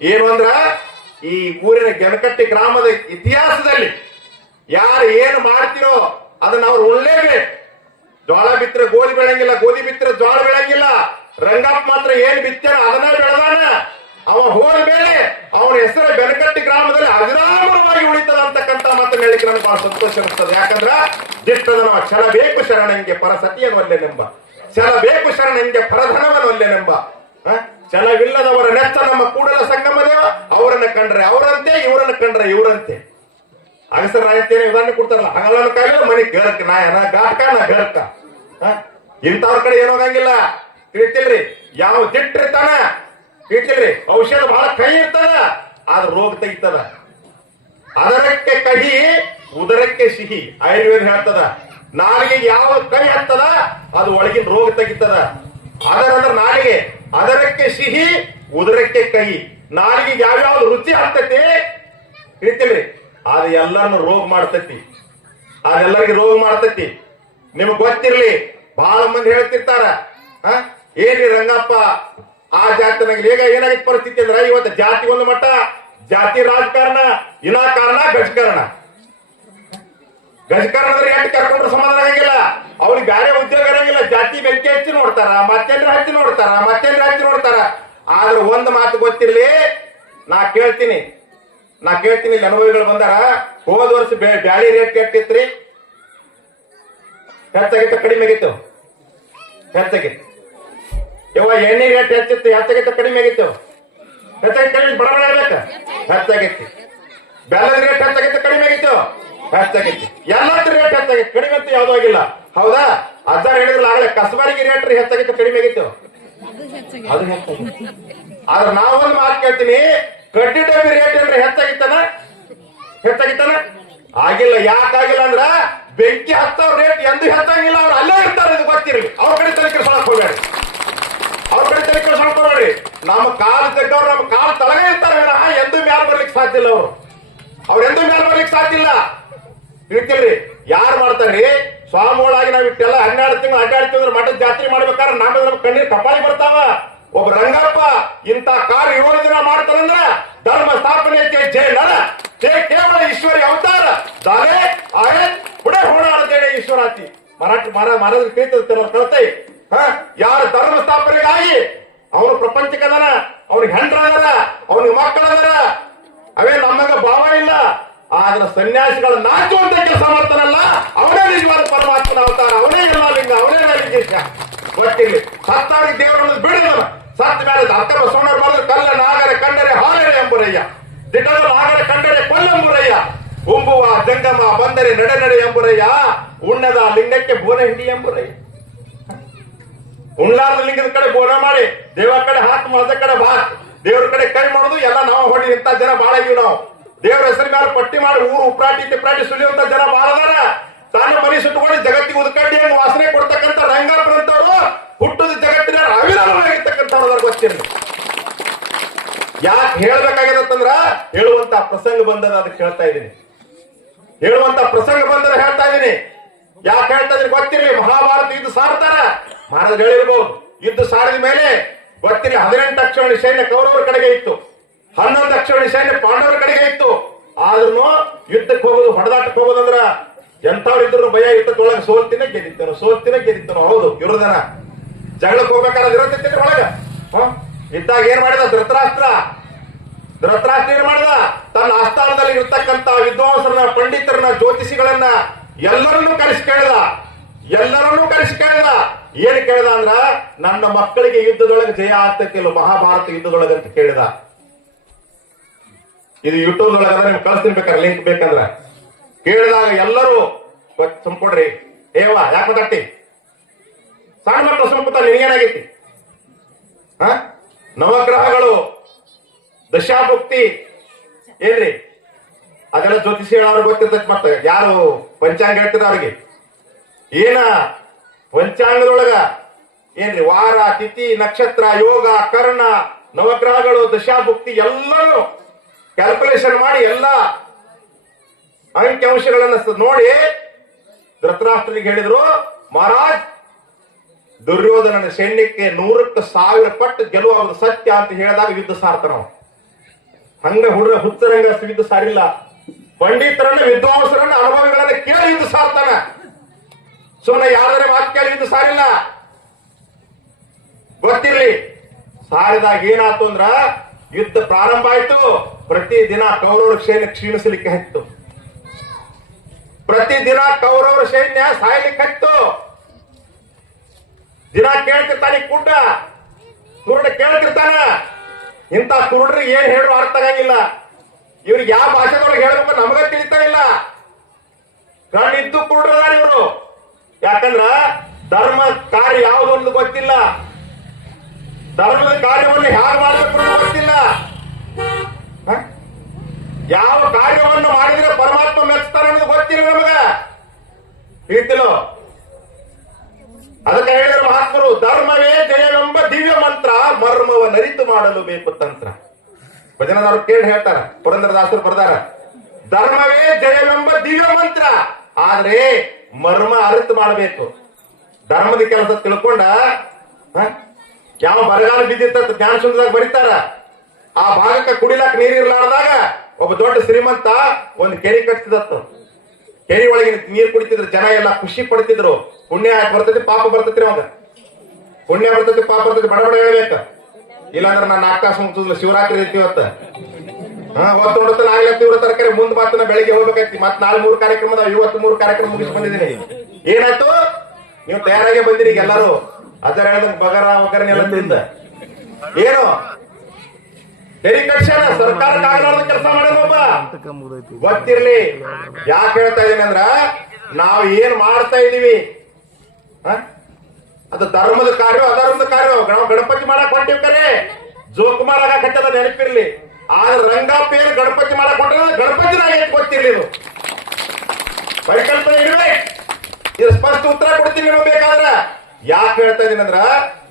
ಏನು ಅಂದ್ರ, ಈ ಊರಿನ ಗೆನಕಟ್ಟಿ ಗ್ರಾಮದ ಇತಿಹಾಸದಲ್ಲಿ ಯಾರು ಏನು ಮಾಡ್ತಿರೋ ಅದನ್ನ ಅವ್ರು ಉಳ್ಳೇಬೇಕು ಜೋಳ ಬಿತ್ತರೆ ಗೋಧಿ ಬೆಳಂಗಿಲ್ಲ ಗೋಧಿ ಬಿತ್ತರೆ ಜೋಳ ಬೆಳಂಗಿಲ್ಲ ರಂಗಪ್ಪ ಮಾತ್ರ ಏನ್ ಬಿತ್ತಾರ ಅದನ್ನ ಬೆಳೆದಾನ. ಅವ ಹೋದ ಮೇಲೆ ಅವನ ಹೆಸರು ಬೆನಕಟ್ಟಿ ಗ್ರಾಮದಲ್ಲಿ ಅಜರಾಮರವಾಗಿ ಉಳಿತದ ಅಂತಕ್ಕಂತ ಮಾತು ಹೇಳಿಕ್ಕೆ ನನಗೆ ಬಹಳ ಸಂತೋಷ ಇರ್ತದೆ ಯಾಕಂದ್ರ ದಿಟ್ಟದ ನಾವು ಕ್ಷಣ ಬೇಕು ಶರಣಂಗೆ ಪರಸತಿಯನ್ನು ಒಲ್ಲೆನೆಂಬ ಛಲ ಬೇಕು ಶರಣಂಗೆ ಹ? ಛಲವಿಲ್ಲದವರ ನೆತ್ತ ನಮ್ಮ ಕೂಡಲ ಇವರನ್ನ ಇವ್ರಂತೆ. ಇವರಂತೆ ಅಗಸರ ನಾಯತ್ತೇನೆ ಉದಾಹರಣೆ ಕೊಡ್ತಾರಲ್ಲ ಹಗಲನ ಕಾಯಿಲ್ಲ ಮನೆ ಗರ್ಕ ನಾಯನ ಗಾಟಕ ನಾ ಗರ್ಕ? ಇಂಥವ್ರ ಕಡೆ ಏನೋ ಆಗಂಗಿಲ್ಲ ತಿಳಿತಿಲ್ರಿ ಯಾವ ದಿಟ್ಟಿರ್ತಾನ ತಿಳಿತಿಲ್ರಿ ಔಷಧ ಬಹಳ ಕೈ ಇರ್ತದ, ಆದ್ರ ರೋಗ ತೆಗಿತದ. ಅದರಕ್ಕೆ ಕಹಿ, ಉದರಕ್ಕೆ ಸಿಹಿ, ಆಯುರ್ವೇದ ಹೇಳ್ತದ. ನಾಲಿಗೆ ಯಾವ ಕೈ ಹತ್ತದ ಅದು ಒಳಗಿನ ರೋಗ ತೆಗಿತದ. ಅದರ ಅಂದ್ರೆ ನಾಲಿಗೆ, ಅದರಕ್ಕೆ ಸಿಹಿ, ಉದರಕ್ಕೆ ಕಹಿ. ನಾಲಿಗೆ ಯಾವ್ಯಾವ ರುಚಿ ಹತ್ತತಿ ತಿಳಿತಿಲ್ರಿ ಅದು ಎಲ್ಲರನ್ನು ರೋಗ ಮಾಡ್ತತಿ. ಅದೆಲ್ಲರಿಗೆ ರೋಗ ಮಾಡ್ತತಿ. ನಿಮಗ್ ಗೊತ್ತಿರ್ಲಿ ಬಹಳ ಮಂದಿ ಹೇಳ್ತಿರ್ತಾರ? ಏನ್ರಿ ರಂಗಪ್ಪ, ಆ ಜಾತಿ ನಂಗೆ ಈಗ ಏನಾಗಿತ್ತು ಪರಿಸ್ಥಿತಿ ಅಂದ್ರೆ ಇವತ್ತು ಜಾತಿ ಒಂದು ಮಟ್ಟ, ಜಾತಿ ರಾಜಕಾರಣ ವಿನಾಕಾರಣ ಗಜಕಾರಣ. ಗಜಕಾರಣದಲ್ಲಿ ಎಷ್ಟು ಕರ್ಕೊಂಡ್ರೆ ಸಮಾಧಾನ ಆಗಂಗಿಲ್ಲ. ಅವ್ರಿಗೆ ಬೇರೆ ಉದ್ಯೋಗ ಇರಂಗಿಲ್ಲ. ಜಾತಿ ಬೆಂಕಿ ಹಚ್ಚಿ ನೋಡ್ತಾರ, ಮತ್ತೇನ್ರ ಹಚ್ಚಿ ನೋಡ್ತಾರ, ಮತ್ತೇನ್ರ ಹಚ್ಚಿ ನೋಡ್ತಾರ. ಆದ್ರೆ ಒಂದು ಮಾತು ಗೊತ್ತಿರ್ಲಿ, ನಾ ಕೇಳ್ತೀನಿ. ನಾ ಕೇಳ್ತೀನಿ ಇಲ್ಲಿ ಅನುಭವಿಗಳು ಬಂದಾರ. ಹೋದ ವರ್ಷ ಬ್ಯಾ- ಬ್ಯಾಳಿ ರೇಟ್ ಕೆಟ್ಟಿತ್ರಿ. ಹೆಚ್ಚಾಗಿತ್ತ, ಕಡಿಮೆ ಆಗಿತ್ತು. ಹೆಚ್ಚಾಗಿತ್ತು ಯವ್ವ, ಎಣ್ಣೆ ರೇಟ್ ಹೆಚ್ಚಿತ್ತು, ಹೆಚ್ಚಾಗಿತ್ತ, ಕಡಿಮೆ ಆಗಿತ್ತು. ಹೆಚ್ಚಾಗಿ ಕಡಿಮೆ ಬಡ ಬಡ ಹೆಚ್ಚಾಗಿತ್ತು. ಬೆಲ್ಲದ ರೇಟ್ ಹೆಚ್ಚಾಗಿತ್ತು, ಕಡಿಮೆ ಆಗಿತ್ತು. ಹೆಚ್ಚಾಗಿತ್ತು. ಎಲ್ಲದ್ರ ರೇಟ್ ಹೆಚ್ಚಾಗಿತ್ತು. ಕಡಿಮೆ ಅಂತ ಯಾವ್ದು ಆಗಿಲ್ಲ. ಹೌದಾ? ಅಜ್ಜಾರ್ ಹೇಳಿದ್ರಲ್ಲ, ಆಗಲೇ ಕಸಬಾರಿಗೆ ರೇಟ್ ಹೆಚ್ಚಾಗಿತ್ತು, ಕಡಿಮೆ ಆಗಿತ್ತು. ಅದು ಹೆಚ್ಚಾಗಿ. ಆದ್ರೆ ನಾವೊಂದು ಮಾತು ಕೇಳ್ತೀನಿ ಕಡ್ಡಿ ಟೈಮ್ ರೇಟ್ ಅಂದ್ರೆ ಹೆಚ್ಚಾಗಿತ್ತಾನ ಹೆಚ್ಚಾಗಿತ್ತಾನ ಆಗಿಲ್ಲ ಯಾಕಾಗಿಲ್ಲ ಅಂದ್ರ ಬೆಂಕಿ ಹತ್ತವ್ರ ರೇಟ್ ಎಂದು ಹೆಚ್ಚಾಗಿಲ್ಲ ಅವ್ರು ಅಲ್ಲೇ ಇರ್ತಾರೆ ಇದು ಗೊತ್ತಿರಲಿ. ಅವ್ರ ಕಡೆ ತಲೆ ಕೆಲಸ ಹೋಗ್ಬೇಡಿ. ಅವ್ರ ಕಡೆ ತಲೆ ಕೆಲಸ ಹೋಗ್ಬೇಡಿ. ನಮ್ಮ ಕಾಲು ತೆಗ್ದವ್ರು ನಮ್ಮ ಕಾಲು ತಳಗ ಇರ್ತಾರೆ ಎಂದೂ ಮ್ಯಾಲ ಬರ್ಲಿಕ್ಕೆ ಸಾಧ್ಯ ಇಲ್ಲ ಅವ್ರು. ಅವ್ರ ಎಂದು ಮ್ಯಾಲ ಬರ್ಲಿಕ್ಕೆ ಸಾಧ್ಯ ಇಲ್ಲ. ತಿಳ್ತಿಲ್ರಿ ಯಾರು ಮಾಡ್ತಾರ್ರಿ ಸ್ವಾಮಿಗಳಾಗಿ ನಾವ್ ಇಟ್ಟೆಲ್ಲ ಹನ್ನೆರಡು ತಿಂಗಳು ಅಡ್ಡಾಡ್ತೀವಿ ಅಂದ್ರೆ ಮಠದ ಜಾತ್ರೆ ಮಾಡ್ಬೇಕಾದ್ರೆ ನಮ್ಮ ಕಣ್ಣೀರ್ ಕಪಾಲಿ ಬರ್ತಾವ. ಒಬ್ಬ ರಂಗಪ್ಪ ಇಂತ ಕಾರ್ಯ ಏಳು ಮಾಡ್ತಾರಂದ್ರ ಧರ್ಮ ಸ್ಥಾಪನೆ ಕೇವಲ ಈಶ್ವರಿ ಅವತಾರ. ದಾರೆ ಆಯೆ ಪುಡೆ ಹೋಣಾಡತೇನೆ ಈಶ್ವರಾತಿ. ಮರಾಠ ಮರ ಮರದ ಕೈತದ ಕಳತೈ ಹ? ಯಾರ ಧರ್ಮ ಸ್ಥಾಪನೆಗಾಗಿ? ಅವನು ಪ್ರಪಂಚಕ್ಕದಾನ ಅವ್ರಿಗೆ ಹೆಂಡ್ರದಾರ ಅವ್ರಿಗೆ ಮಕ್ಕಳದಾರ. ಅವೇ ನಮ್ಮಗ ಭಾವ ಇಲ್ಲ. ಆದ್ರ ಸನ್ಯಾಸಿಗಳ ನಾಚುವಂತ ಕೆಲಸ ಮಾಡ್ತಾನಲ್ಲ, ಅವನೇ ನಿಜವಾದ ಪರಮಾತ್ಮನ ಅವತಾರ, ಅವನೇ ಎಲ್ಲ ಲಿಂಗ, ಅವನೇ ಲಿಂಗೇಶ ಗೊತ್ತಿಲ್ಲ ಸತ್ತಾಗಿ ದೇವರ ಬಿಡಿದವ ಸತ್ತ ಮೇಲೆ ಅರ್ಥ ಬಸವಣ್ಣರು ಬಂದ್ರೆ ಕಲ್ಲ ನಾಗರ ಕಂಡರೆ ಹಾರರೆ ಎಂಬುರಯ್ಯ ದಿಟದ ನಾಗರ ಕಂಡರೆ ಕೊಲ್ಲಂಬುರಯ್ಯ ಉಂಬುವ ಜಂಗಮ ಬಂದರೆ ನಡೆ ನಡೆ ಎಂಬುರಯ್ಯ ಉಣ್ಣದ ಲಿಂಗಕ್ಕೆ ಬೋನ ಹಿಂಡಿ ಎಂಬುರಯ್ಯ ಉಳ್ಳಾರದ ಲಿಂಗದ ಕಡೆ ಬೋನ ಮಾಡಿ ದೇವರ ಕಡೆ ಹಾಕಿ ಮರದ ಕಡೆ ಬಾತ್ ದೇವ್ರ ಕಡೆ ಕೈ ಮಾಡೋದು ಎಲ್ಲ ನಾವು ಹೊಡಿ ಇಂತ ಜನ ಬಾಳ ಇದೀವಿ ನಾವು ದೇವ್ರ ಹೆಸರು ಮೇಲೆ ಪಟ್ಟಿ ಮಾಡಿ ಊರು ಉಪ್ರಾಟಿ ತಿಪ್ರಾಟಿ ಸುಲಿಯುವಂತ ಜನ ಬಾಳ ಅದಾರ ತಾನು ಮನೆ ಸುಟ್ಟುಕೊಂಡು ಜಗತ್ತಿಗೆ ಉದ್ಕಡ್ಡಿ ಹಂಗ ವಾಸನೆ ಕೊಡ್ತಕ್ಕಂತ ರಂಗಾಪುರಂತವ್ರು ಗೊತ್ತಿರಲಿ ಯಾಕೆ ಹೇಳ್ಬೇಕಾಗಿರತ್ತಂದ್ರ, ಹೇಳುವಂತ ಪ್ರಸಂಗ ಬಂದದ ಅದಕ್ಕೆ ಹೇಳ್ತಾ ಇದ್ದೀನಿ. ಹೇಳುವಂತ ಪ್ರಸಂಗ ಬಂದದ ಹೇಳ್ತಾ ಇದ್ದೀನಿ. ಯಾಕೆ ಹೇಳ್ತಾ ಇದ್ದೀನಿ ಗೊತ್ತಿರಲಿ, ಮಹಾಭಾರತ ಯುದ್ಧ ಸಾರ್ತಾರ. ಮಹಾರಾಜ ಹೇಳಿರ್ಬೋದು, ಯುದ್ಧ ಸಾರಿದ ಮೇಲೆ ಗೊತ್ತಿರಲಿ, ಹದಿನೆಂಟು ಅಕ್ಷರಣಿ ಸೈನ್ಯ ಕೌರವರ ಕಡೆಗೆ ಇತ್ತು. ಹನ್ನೊಂದು ಅಕ್ಷರಣಿ ಸೈನ್ಯ ಪಾಂಡವರ ಕಡೆಗೆ ಇತ್ತು. ಆದ್ರೂ ಯುದ್ಧಕ್ಕೆ ಹೋಗೋದು, ಹೊಡೆದಾಟಕ್ಕೆ ಹೋಗೋದಂದ್ರ ಎಂಥವ್ರಿದ್ರು ಭಯ ಯುದ್ಧದೊಳಗೆ ಸೋಲ್ತಿನ ಗೆದ್ದಿತ್ತನು ಸೋಲ್ತಿನ ಗೆದ್ದಿತ್ತನು ಹೌದು ಇರೋದನ ಜಗಳಕ್ಕೆ ಹೋಗ್ಬೇಕಾದ್ರೆ ಇರತ್ತಿತ್ತು ಒಳಗ? ಇದ್ದಾಗ ಏನ್ ಮಾಡಿದ? ಧೃತರಾಷ್ಟ್ರ. ಧೃತರಾಷ್ಟ್ರ ಏನ್ ಮಾಡಿದ? ತನ್ನ ಆಸ್ಥಾನದಲ್ಲಿ ಇರ್ತಕ್ಕಂತ ವಿದ್ವಾಂಸರನ್ನ, ಪಂಡಿತರನ್ನ, ಜ್ಯೋತಿಷಿಗಳನ್ನ ಎಲ್ಲರನ್ನೂ ಕರೆಸಿ ಕೇಳಿದ. ಎಲ್ಲರನ್ನೂ ಕರೆಸಿ ಕೇಳಿದ. ಏನ್ ಕೇಳಿದ ಅಂದ್ರ, ನನ್ನ ಮಕ್ಕಳಿಗೆ ಯುದ್ಧದೊಳಗೆ ಜಯ ಆಗ್ತೈತಿಲ್ಲ ಮಹಾಭಾರತ ಯುದ್ಧದೊಳಗೆ ಅಂತ ಕೇಳಿದ. ಇದು ಯೂಟ್ಯೂಬ್ ಒಳಗಾದ್ರೆ ಕಳಿಸ್ತೀನಿ ಬೇಕಾದ್ರೆ ಲಿಂಕ್ ಬೇಕಂದ್ರೆ. ಕೇಳಿದಾಗ ಎಲ್ಲರೂ ಸುಮ್ಕೊಡ್ರಿ ಏವಾ ಯಾಕೆ ಮಾತಾಡ್ತಿ? ಸಣ್ಣ ಮಕ್ಕಳು ಸುಮ್ಕೊತ ನಿನಗೇನಾಗೈತಿ? ನವಗ್ರಹಗಳು ದಶಾಭುಕ್ತಿ ಏನ್ರಿ? ಅದೆಲ್ಲ ಜ್ಯೋತಿಷಿ ಹೇಳೋರು ಗೊತ್ತಿರ್ತಕ್ಕ ಮತ್ತೆ. ಯಾರು? ಪಂಚಾಂಗ ಹೇಳ್ತಾರ ಅವ್ರಿಗೆ. ಏನ? ಪಂಚಾಂಗದೊಳಗ ಏನ್ರಿ? ವಾರ, ತಿಥಿ, ನಕ್ಷತ್ರ, ಯೋಗ, ಕರ್ಣ, ನವಗ್ರಹಗಳು ದಶಾಭುಕ್ತಿ ಎಲ್ಲರೂ ಕ್ಯಾಲ್ಕುಲೇಷನ್ ಮಾಡಿ ಎಲ್ಲ ಅಂಕಿ ಅಂಶಗಳನ್ನ ನೋಡಿ ಧೃತರಾಷ್ಟ್ರಿಗೆ ಹೇಳಿದ್ರು, ಮಹಾರಾಜ್ ದುರ್ಯೋಧನನ ಸೈನ್ಯಕ್ಕೆ ನೂರಕ್ಕೆ ಸಾವಿರ ಪಟ್ಟು ಅವ್ರ ಸತ್ಯ ಅಂತ ಹೇಳಿದಾಗ ಯುದ್ಧ ಸಾರ್ತ ನಾವು ಹಂಗ ಹುಡುಗ ಹುಚ್ಚರಂಗ ಯುದ್ಧ ಸಾರಿಲ್ಲ. ಪಂಡಿತರನ್ನ, ವಿದ್ವಾಂಸರನ್ನ, ಅನುಭವಿಗಳನ್ನ ಕೇಳಿ ಯುದ್ಧ ಸಾರ್ತಾನ ಸುಮ್ಮನೆ ಯಾವ್ದಾರ ಕೇಳಿ ಯುದ್ಧ ಸಾರಿಲ್ಲ. ಗೊತ್ತಿರ್ಲಿ. ಸಾರಿದಾಗ ಏನಾಯ್ತು ಅಂದ್ರ ಯುದ್ಧ ಪ್ರಾರಂಭ ಆಯ್ತು. ಪ್ರತಿದಿನ ಕೌರವರ ಸೈನ್ಯ ಕ್ಷೀಣಿಸಲಿಕ್ಕೆ ಹತ್ತು. ಪ್ರತಿ ದಿನ ಕೌರವರ ಸೈನ್ಯ ಸಾಯ್ಲಿಕ್ಕೆ ಹತ್ತು. ದಿನ ಕೇಳ್ತಿರ್ತಾನೆ ಕುಡ್ಡ ಕುರುಡ ಕೇಳ್ತಿರ್ತಾನ. ಇಂಥ ಕುರುಡ್ರಿಗೆ ಏನ್ ಹೇಳೋ ಅರ್ಥ ಆಗಂಗಿಲ್ಲ. ಇವ್ರಿಗೆ ಯಾವ ಭಾಷೆದೊಳಗೆ ಹೇಳ್ಬೇಕು ನಮಗ ತಿಳಿತಾ ಇಲ್ಲ. ಕಣ್ಣಿದ್ದು ಕುರುಡ್ರದಾರ ಇವರು. ಯಾಕಂದ್ರ ಧರ್ಮ ಕಾರ್ಯ ಯಾವ್ದು ಅನ್ನೋದು ಗೊತ್ತಿಲ್ಲ. ಧರ್ಮದ ಕಾರ್ಯವನ್ನು ಯಾರು ಮಾಡಬೇಕು ಗೊತ್ತಿಲ್ಲ. ಯಾವ ಕಾರ್ಯವನ್ನು ಮಾಡಿದ್ರೆ ಪರಮಾತ್ಮ ಮೆಚ್ಚುತ್ತಾರೆ ಅನ್ನೋದು ಗೊತ್ತಿಲ್ಲ ನಮಗ. ತಿಳಿತಿಲ್ಲೋ ಅದಕ್ಕೆ ಹೇಳಿದ್ರು ಮಹಾತ್ಮರು, ಧರ್ಮವೇ ಜಯವೆಂಬ ದಿವ್ಯ ಮಂತ್ರ, ಮರ್ಮವ ನರಿತು ಮಾಡಲು ಬೇಕು ತಂತ್ರ. ಭಜನದವ್ರು ಕೇಳಿ ಹೇಳ್ತಾರ ಪುರಂದರದಾಸರು ಬರ್ದಾರ, ಧರ್ಮವೇ ಜಯವೆಂಬ ದಿವ್ಯ ಮಂತ್ರ, ಆದ್ರೆ ಮರ್ಮ ಅರಿತು ಮಾಡಬೇಕು. ಧರ್ಮದ ಕೆಲಸ ತಿಳ್ಕೊಂಡ? ಯಾವ ಬರಗಾಲ ಬಿದ್ದಿತ್ತ ಜ್ಞಾನ ಸುಂದರದಾಗ ಬರೀತಾರ. ಆ ಭಾಗಕ್ಕೆ ಕುಡಿಲಾಕ ನೀರಿರ್ಲಾರ್ದಾಗ ಒಬ್ಬ ದೊಡ್ಡ ಶ್ರೀಮಂತ ಒಂದು ಕೆರೆ ಕಟ್ತಿದತ್ತು ಕೆರೆ ಒಳಗಿನ ನೀರು ಕುಡಿತಿದ್ರು, ಜನ ಎಲ್ಲ ಖುಷಿ ಪಡ್ತಿದ್ರು. ಪುಣ್ಯ ಬರ್ತೈತಿ, ಪಾಪ ಬರ್ತೈತಿ ಅವಾಗ ಪುಣ್ಯ ಬರ್ತೈತಿ, ಪಾಪ ಬರ್ತೈತಿ, ಬಡ ಬಡ ಹೇಳ್ಬೇಕ. ಇಲ್ಲಾಂದ್ರೆ ನಾನು ಆಕಾಶ ತಾಸು ಮುಗಿಸಿದ್ಲು ಶಿವರಾತ್ರಿ ಐತಿ ಇವತ್ತ. ಹಾ ಒತ್ತು ಹೊಡತ ನಾಳೆ ತೀವ್ರ ತರಕಾರಿ ಮುಂದ್ ಮಾತನ್ನ ಬೆಳಿಗ್ಗೆ ಹೋಗ್ಬೇಕಾಯ್ತಿ. ಮತ್ ನಾಳೆ ಮೂರು ಕಾರ್ಯಕ್ರಮ ಅದಾವ, ಇವತ್ತು ಮೂರು ಕಾರ್ಯಕ್ರಮ ಮುಗಿಸಿ ಬಂದಿದ್ದೀನಿ. ಏನಾಯ್ತು? ನೀವು ತಯಾರಾಗಿ ಬಂದಿರಿ ಎಲ್ಲರೂ. ಅದರ ಬಗರ ಒಗರನೆ ಎಲ್ಲ ತಿಂದ. ಏನು? ಕಕ್ಷಣ ಸರ್ಕಾರ ಕಾಗದ ಕೆಲಸ ಮಾಡೋದಪ್ಪ. ಗೊತ್ತಿರ್ಲಿ. ಯಾಕೆ ಹೇಳ್ತಾ ಇದೀನಿ ಅಂದ್ರ, ನಾವು ಏನ್ ಮಾಡ್ತಾ ಇದೀವಿ? ಅದು ಧರ್ಮದ ಕಾರ್ಯ ಅಧರ್ಮದ ಕಾರ್ಯ ನಾವು ಗಣಪತಿ ಮಾಡಕ್ ಹೊಂಟಿವ್ ಕರೆ ಜೋಕುಮಾರ್ ಆಗಕತ್ತದ ನೆನಪಿರ್ಲಿ. ಆದ್ರೆ ರಂಗಪ್ಪ ಏನು ಗಣಪತಿ ಮಾಡಕ್ ಹೊಂಟ್ರ ಗಣಪತಿ ಏನ್ ಗೊತ್ತಿರ್ಲಿ ಇದು? ಪರಿಕಲ್ಪನೆ ಇದು ಸ್ಪಷ್ಟ ಉತ್ತರ ಕೊಡ್ತೀನಿ ನೀವು ಬೇಕಾದ್ರ. ಯಾಕೆ ಹೇಳ್ತಾ ಇದೀನಿ ಅಂದ್ರ,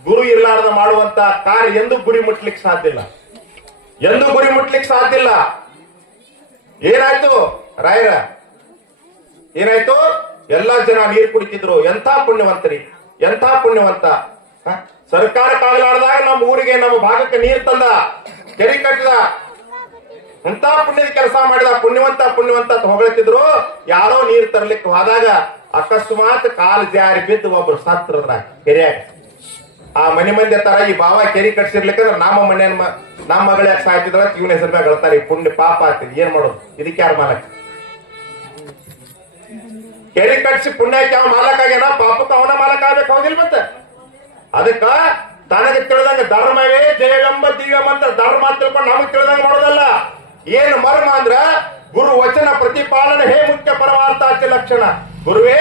ಗುರು ಇರ್ಲಾರ್ದ ಮಾಡುವಂತ ಕಾರ್ಯ ಎಂದು ಗುರಿ ಮುಟ್ಲಿಕ್ಕೆ ಸಾಧ್ಯ ಇಲ್ಲ. ಎಂದು ಗುರಿ ಮುಟ್ಲಿಕ್ಕೆ ಸಾಧ್ಯ ಇಲ್ಲ. ಏನಾಯ್ತು? ರಾಯರ, ಏನಾಯ್ತು? ಎಲ್ಲಾ ಜನ ನೀರು ಕುಡಿತಿದ್ರು. ಎಂಥ ಪುಣ್ಯವಂತರಿ, ಎಂಥ ಪುಣ್ಯವಂತ? ಸರ್ಕಾರ ಕಾಗಲಾರ್ದಾಗ ನಮ್ಮ ಊರಿಗೆ ನಮ್ಮ ಭಾಗಕ್ಕೆ ನೀರು ತಂದ, ಕೆರೆ ಕಟ್ಟಿದ. ಎಂತ ಪುಣ್ಯದ ಕೆಲಸ ಮಾಡಿದ? ಪುಣ್ಯವಂತ ಪುಣ್ಯವಂತ ಹೊಗಳ್ತಿದ್ರು. ಯಾರೋ ನೀರು ತರಲಿಕ್ಕೆ ಹೋದಾಗ ಅಕಸ್ಮಾತ್ ಕಾಲು ಜಾರಿ ಬಿದ್ದು ಒಬ್ರು ಸತ್ರ ಕೆರೆಯಾಗ. ಆ ಮನೆ ಮಂದಿ ತರ ಈ ಬಾವ ಕೆರಿ ಕಟ್ಸಿರ್ಲಿಕ್ಕಂದ್ರ ನಮ್ಮ ಮನೆ ನಮ್ಮ ಮಗಳ ಯಾಕೆ ಸಾಯ್ತಿದ್ರ? ಇವನ ಹೆಸರು ಮ್ಯಾಗ ಈ ಪುಣ್ಯ ಪಾಪ ಆಗ್ತದೆ, ಏನ್ ಮಾಡೋದು? ಇದಕ್ಕೆ ಯಾರು ಮಾಲಕ್? ಕೆರಿ ಕಟ್ಸಿ ಪುಣ್ಯಕ್ಕೆ ಅವ ಮಾಲಕ್ ಆಗ್ಯಾನ? ಪಾಪಕ್ಕ ಅವನ ಮಾಲಕ ಆಗ್ಬೇಕು, ಹೌದಿಲ್ಲ ಮತ್ತೆ? ಅದಕ್ಕ ತನಗೆ ತಿಳಿದಂಗ ಧರ್ಮವೇ ಜಯವೆಂಬ ದಿವ್ಯ ಮಂತ್ರ ಧರ್ಮ ಅಂತ ತಿಳ್ಕೊಂಡು ನಮಗ್ ತಿಳಿದಂಗ ಮಾಡೋದಲ್ಲ. ಏನು ಮರ್ಮ ಅಂದ್ರ ಗುರು ವಚನ ಪ್ರತಿಪಾಲನೆ ಹೇ ಮುಖ್ಯ ಪರಮಾರ್ಥಾಚ ಲಕ್ಷಣ. ಗುರುವೇ,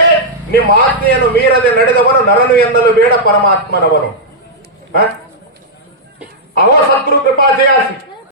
ನಿಮ್ಮ ಆಜ್ಞೆಯನ್ನು ಮೀರದೆ ನಡೆದವನು ನರನು ಎನ್ನಲು ಬೇಡ ಪರಮಾತ್ಮನವನು. ಹ? ಅವ ಸದ್ಗುರು ಕೃಪಾ ಜಯಾಸಿ